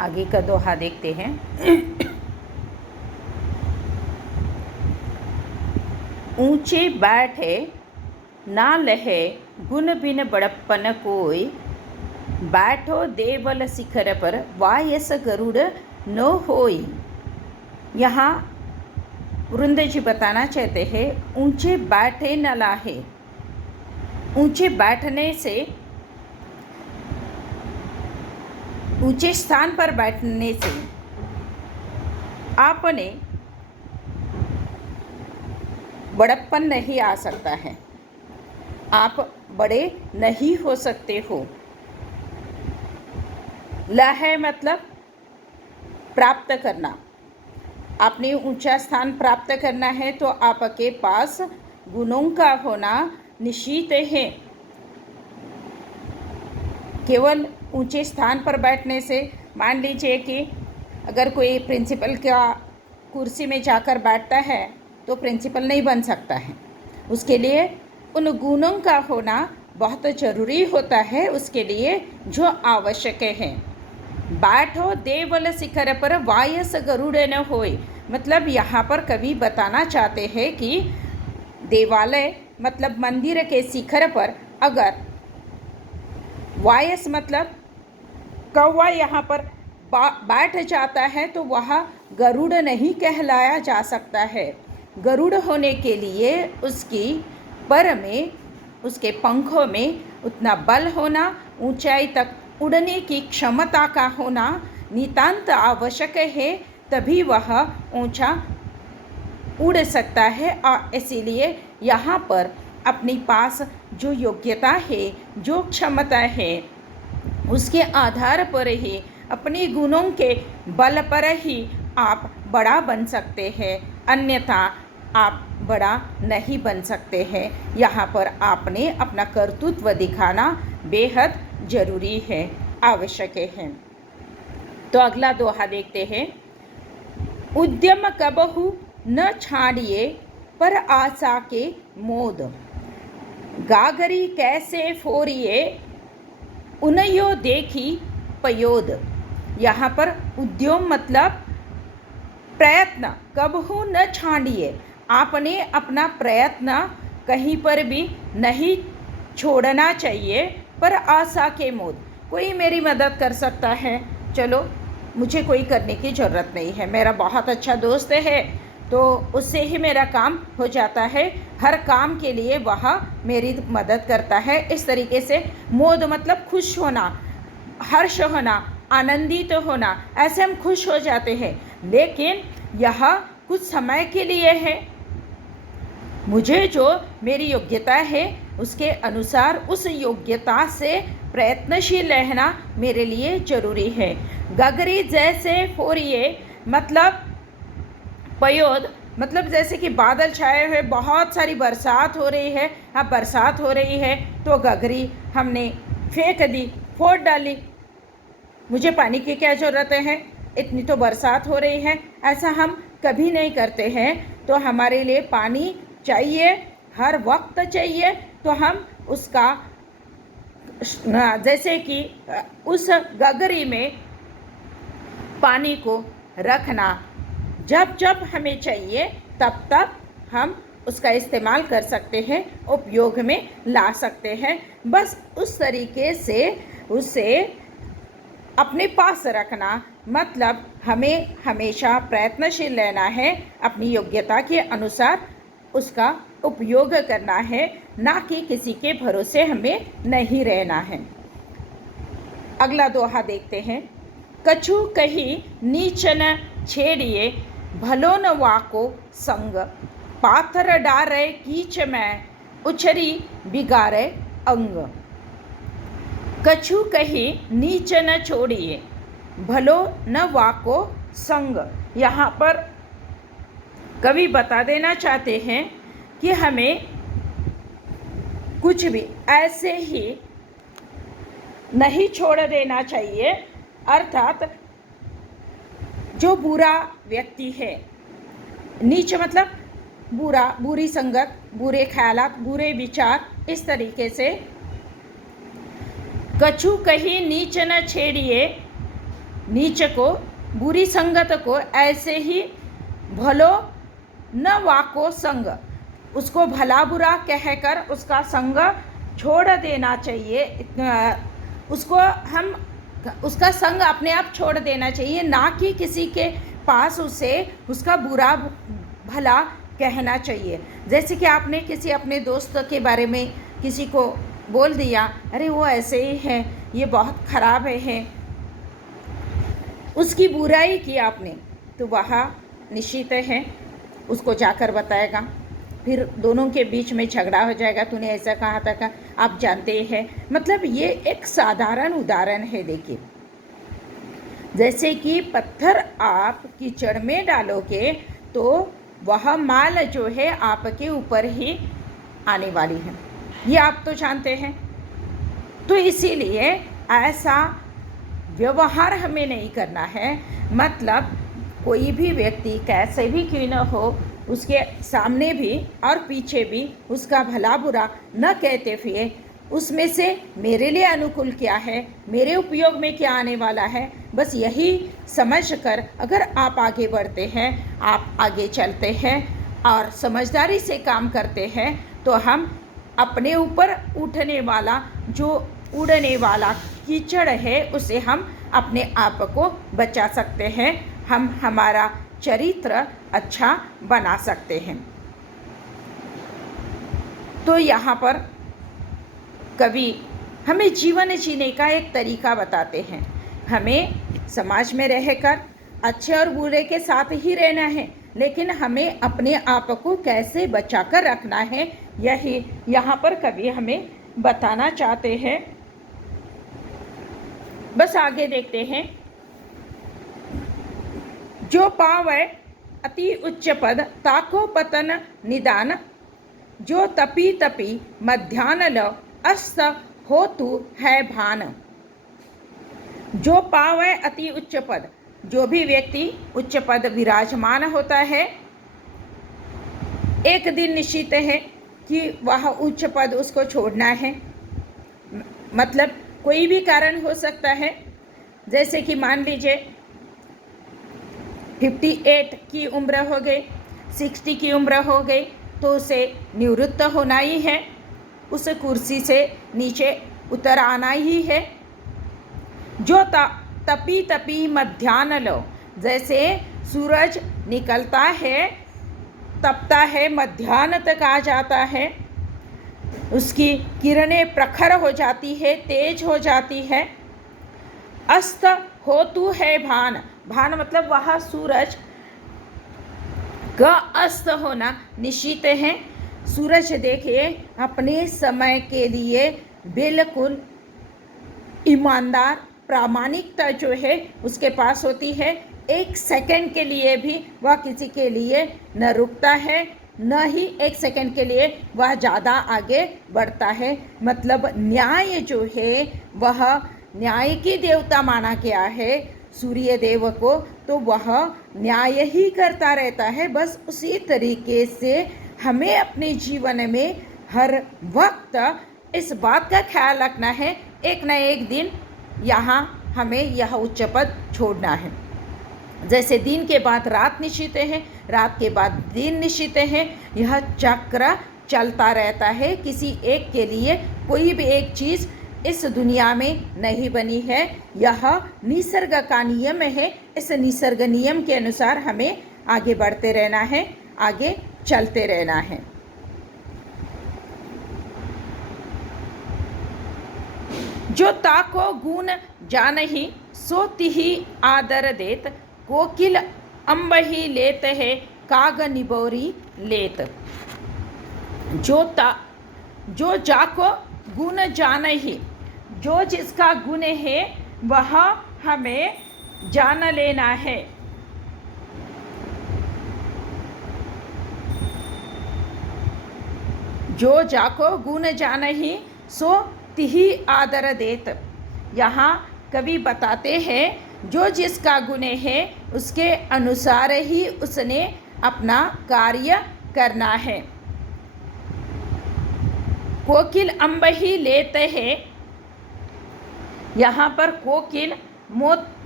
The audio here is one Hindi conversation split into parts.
आगे का दोहा देखते हैं। ऊंचे बैठे ना लहे गुण बिन बड़प्पन कोई, बैठो देवल शिखर पर वायस गरुड़ न होई। यहाँ वृंद जी बताना चाहते हैं ऊंचे बैठे न लाहे। ऊंचे बैठने से, ऊंचे स्थान पर बैठने से आपने बड़प्पन नहीं आ सकता है, आप बड़े नहीं हो सकते हो। लहे मतलब प्राप्त करना। आपने ऊंचा स्थान प्राप्त करना है तो आपके पास गुणों का होना निश्चित है। केवल ऊंचे स्थान पर बैठने से, मान लीजिए कि अगर कोई प्रिंसिपल का कुर्सी में जाकर बैठता है तो प्रिंसिपल नहीं बन सकता है। उसके लिए उन गुणों का होना बहुत ज़रूरी होता है, उसके लिए जो आवश्यक है। बैठो देवल शिखर पर वायस गरुड़ न होए, मतलब यहाँ पर कवि बताना चाहते हैं कि देवालय मतलब मंदिर के शिखर पर अगर वायस मतलब कौवा यहाँ पर बैठ जाता है तो वह गरुड़ नहीं कहलाया जा सकता है। गरुड़ होने के लिए उसकी पर में, उसके पंखों में उतना बल होना, ऊंचाई तक उड़ने की क्षमता का होना नितांत आवश्यक है, तभी वह ऊंचा उड़ सकता है। और इसीलिए यहाँ पर अपने पास जो योग्यता है, जो क्षमता है, उसके आधार पर ही, अपने गुणों के बल पर ही आप बड़ा बन सकते हैं, अन्यथा आप बड़ा नहीं बन सकते हैं। यहाँ पर आपने अपना कर्तृत्व दिखाना बेहद ज़रूरी है, आवश्यक है। तो अगला दोहा देखते हैं। उद्यम कबहु न छाड़िए पर आशा के मोद, गागरी कैसे फोरिए उनयो देखी पयोद। यहाँ पर उद्यम मतलब प्रयत्न, कबहू न छाड़िए, आपने अपना प्रयत्न कहीं पर भी नहीं छोड़ना चाहिए। पर आशा के मोद, कोई मेरी मदद कर सकता है, चलो मुझे कोई करने की ज़रूरत नहीं है, मेरा बहुत अच्छा दोस्त है तो उससे ही मेरा काम हो जाता है, हर काम के लिए वह मेरी मदद करता है। इस तरीके से मोद मतलब खुश होना, हर्ष होना, आनंदित होना, ऐसे हम खुश हो जाते हैं। लेकिन यह कुछ समय के लिए है, मुझे जो मेरी योग्यता है उसके अनुसार उस योग्यता से प्रयत्नशील रहना मेरे लिए ज़रूरी है। गगरी जैसे फोरिए मतलब पयोद मतलब जैसे कि बादल छाए हुए, बहुत सारी बरसात हो रही है, अब बरसात हो रही है तो गगरी हमने फेंक दी, फोड़ डाली, मुझे पानी की क्या ज़रूरत है, इतनी तो बरसात हो रही है, ऐसा हम कभी नहीं करते हैं। तो हमारे लिए पानी चाहिए, हर वक्त चाहिए, तो हम उसका जैसे कि उस गगरी में पानी को रखना, जब जब हमें चाहिए तब तब हम उसका इस्तेमाल कर सकते हैं, उपयोग में ला सकते हैं। बस उस तरीके से उसे अपने पास रखना, मतलब हमें हमेशा प्रयत्नशील रहना है, अपनी योग्यता के अनुसार उसका उपयोग करना है, ना कि किसी के भरोसे हमें नहीं रहना है। अगला दोहा देखते हैं। कछु कही नीच न छेड़िए भलो न वाको संग, पाथर डारे कीच में उछरी बिगारे अंग। कछु कही नीच न छोड़िए भलो न वाको संग, यहाँ पर कवि बता देना चाहते हैं कि हमें कुछ भी ऐसे ही नहीं छोड़ देना चाहिए, अर्थात जो बुरा व्यक्ति है, नीच मतलब बुरा, बुरी संगत, बुरे ख्यालात, बुरे विचार, इस तरीके से कछु कहीं नीच न छेड़िए नीच को, बुरी संगत को ऐसे ही भलो न वाको संग, उसको भला बुरा कहकर उसका संग छोड़ देना चाहिए। उसका संग अपने आप छोड़ देना चाहिए, ना कि किसी के पास उसे उसका बुरा भला कहना चाहिए। जैसे कि आपने किसी अपने दोस्त के बारे में किसी को बोल दिया, अरे वो ऐसे ही है, ये बहुत ख़राब है, उसकी बुराई की आपने, तो वह निश्चित है उसको जाकर बताएगा, फिर दोनों के बीच में झगड़ा हो जाएगा, तूने ऐसा कहा था का, आप जानते हैं। मतलब ये एक साधारण उदाहरण है। देखिए, जैसे कि पत्थर आप कीचड़ में डालोगे तो वह माल जो है आपके ऊपर ही आने वाली है, ये आप तो जानते हैं। तो इसीलिए ऐसा व्यवहार हमें नहीं करना है। मतलब कोई भी व्यक्ति कैसे भी क्यों न हो, उसके सामने भी और पीछे भी उसका भला बुरा न कहते हुए उसमें से मेरे लिए अनुकूल क्या है, मेरे उपयोग में क्या आने वाला है, बस यही समझकर अगर आप आगे बढ़ते हैं, आप आगे चलते हैं और समझदारी से काम करते हैं, तो हम अपने ऊपर उठने वाला जो उड़ने वाला कीचड़ है उसे हम अपने आप को बचा सकते हैं, हम हमारा चरित्र अच्छा बना सकते हैं। तो यहाँ पर कवि हमें जीवन जीने का एक तरीका बताते हैं। हमें समाज में रहकर अच्छे और बुरे के साथ ही रहना है, लेकिन हमें अपने आप को कैसे बचाकर रखना है, यही यहाँ पर कवि हमें बताना चाहते हैं। बस आगे देखते हैं। जो पावै अति उच्च पद, ताको पतन निदान, जो तपी तपी मध्यान लो, अस्त हो तू है भान। जो पावै अति उच्च पद, जो भी व्यक्ति उच्च पद विराजमान होता है, एक दिन निश्चित है कि वह उच्च पद उसको छोड़ना है। मतलब कोई भी कारण हो सकता है, जैसे कि मान लीजिए 58 की उम्र हो गई, 60 की उम्र हो गई, तो उसे निवृत्त होना ही है, उस कुर्सी से नीचे उतर आना ही है। जो तपी तपी मध्याह्न लो, जैसे सूरज निकलता है, तपता है, मध्याह्न तक आ जाता है, उसकी किरणें प्रखर हो जाती है, तेज हो जाती है। अस्त होतु है भान, भान मतलब वह सूरज का अस्त होना निश्चित है। सूरज देखिए अपने समय के लिए बिल्कुल ईमानदार, प्रामाणिकता जो है उसके पास होती है। एक सेकंड के लिए भी वह किसी के लिए न रुकता है, न ही एक सेकंड के लिए वह ज़्यादा आगे बढ़ता है। मतलब न्याय जो है वह न्याय की देवता माना गया है सूर्य देव को, तो वह न्याय ही करता रहता है। बस उसी तरीके से हमें अपने जीवन में हर वक्त इस बात का ख्याल रखना है, एक न एक दिन यहाँ हमें यह उच्च पद छोड़ना है। जैसे दिन के बाद रात निश्चित है, रात के बाद दिन निश्चित है, यह चक्र चलता रहता है। किसी एक के लिए कोई भी एक चीज़ इस दुनिया में नहीं बनी है, यह निसर्ग का नियम है। इस निसर्ग नियम के अनुसार हमें आगे बढ़ते रहना है, आगे चलते रहना है। जो ताको गुण जानहि, सो तिहि आदर देत, कोकिल अम्बहि लेत है, काग निबोरी लेत। जो जाको गुण जानहि, जो जिसका गुण है वह हमें जान लेना है। जो जाको गुण जानहि, सो तिहि आदर देत। यहाँ कवि बताते हैं जो जिसका गुण है उसके अनुसार ही उसने अपना कार्य करना है। कोकिल अम्ब ही लेते हैं, यहाँ पर कोकिल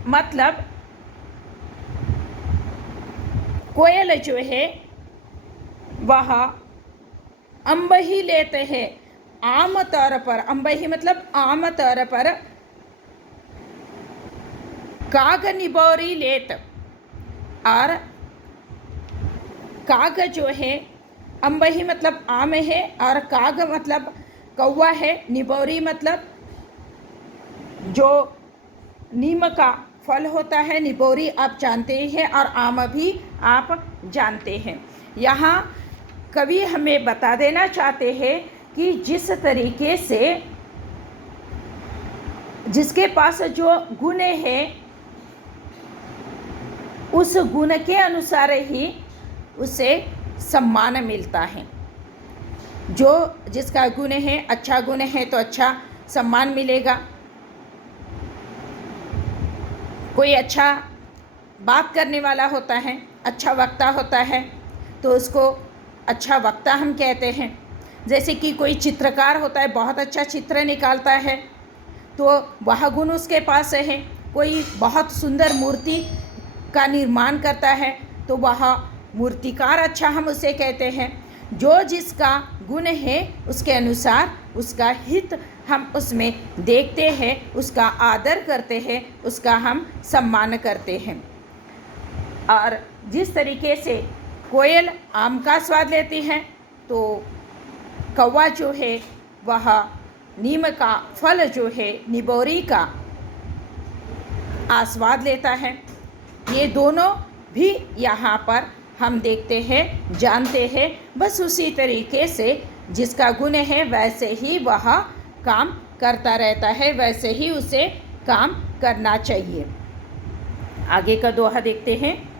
मतलब कोयल जो है वह अम्ब ही लेते हैं। आम तौर पर अम्ब ही मतलब आम तौर पर काग निबोरी लेत, और काग जो है अम्ब ही मतलब आम है, और काग मतलब कौवा है, निबोरी मतलब जो नीम का फल होता है, निबोरी आप जानते ही हैं, और आम भी आप जानते हैं। यहाँ कवि हमें बता देना चाहते हैं कि जिस तरीके से जिसके पास जो गुण है उस गुण के अनुसार ही उसे सम्मान मिलता है। जो जिसका गुण है, अच्छा गुण है तो अच्छा सम्मान मिलेगा। कोई अच्छा बात करने वाला होता है, अच्छा वक्ता होता है, तो उसको अच्छा वक्ता हम कहते हैं। जैसे कि कोई चित्रकार होता है, बहुत अच्छा चित्र निकालता है, तो वह गुण उसके पास है। कोई बहुत सुंदर मूर्ति का निर्माण करता है, तो वह मूर्तिकार अच्छा हम उसे कहते हैं। जो जिसका गुण है उसके अनुसार उसका हित हम उसमें देखते हैं, उसका आदर करते हैं, उसका हम सम्मान करते हैं। और जिस तरीके से कोयल आम का स्वाद लेती है, तो कौवा जो है वह नीम का फल जो है, निबोरी का आस्वाद लेता है। ये दोनों भी यहाँ पर हम देखते हैं, जानते हैं। बस उसी तरीके से जिसका गुण है वैसे ही वह काम करता रहता है, वैसे ही उसे काम करना चाहिए। आगे का दोहा देखते हैं।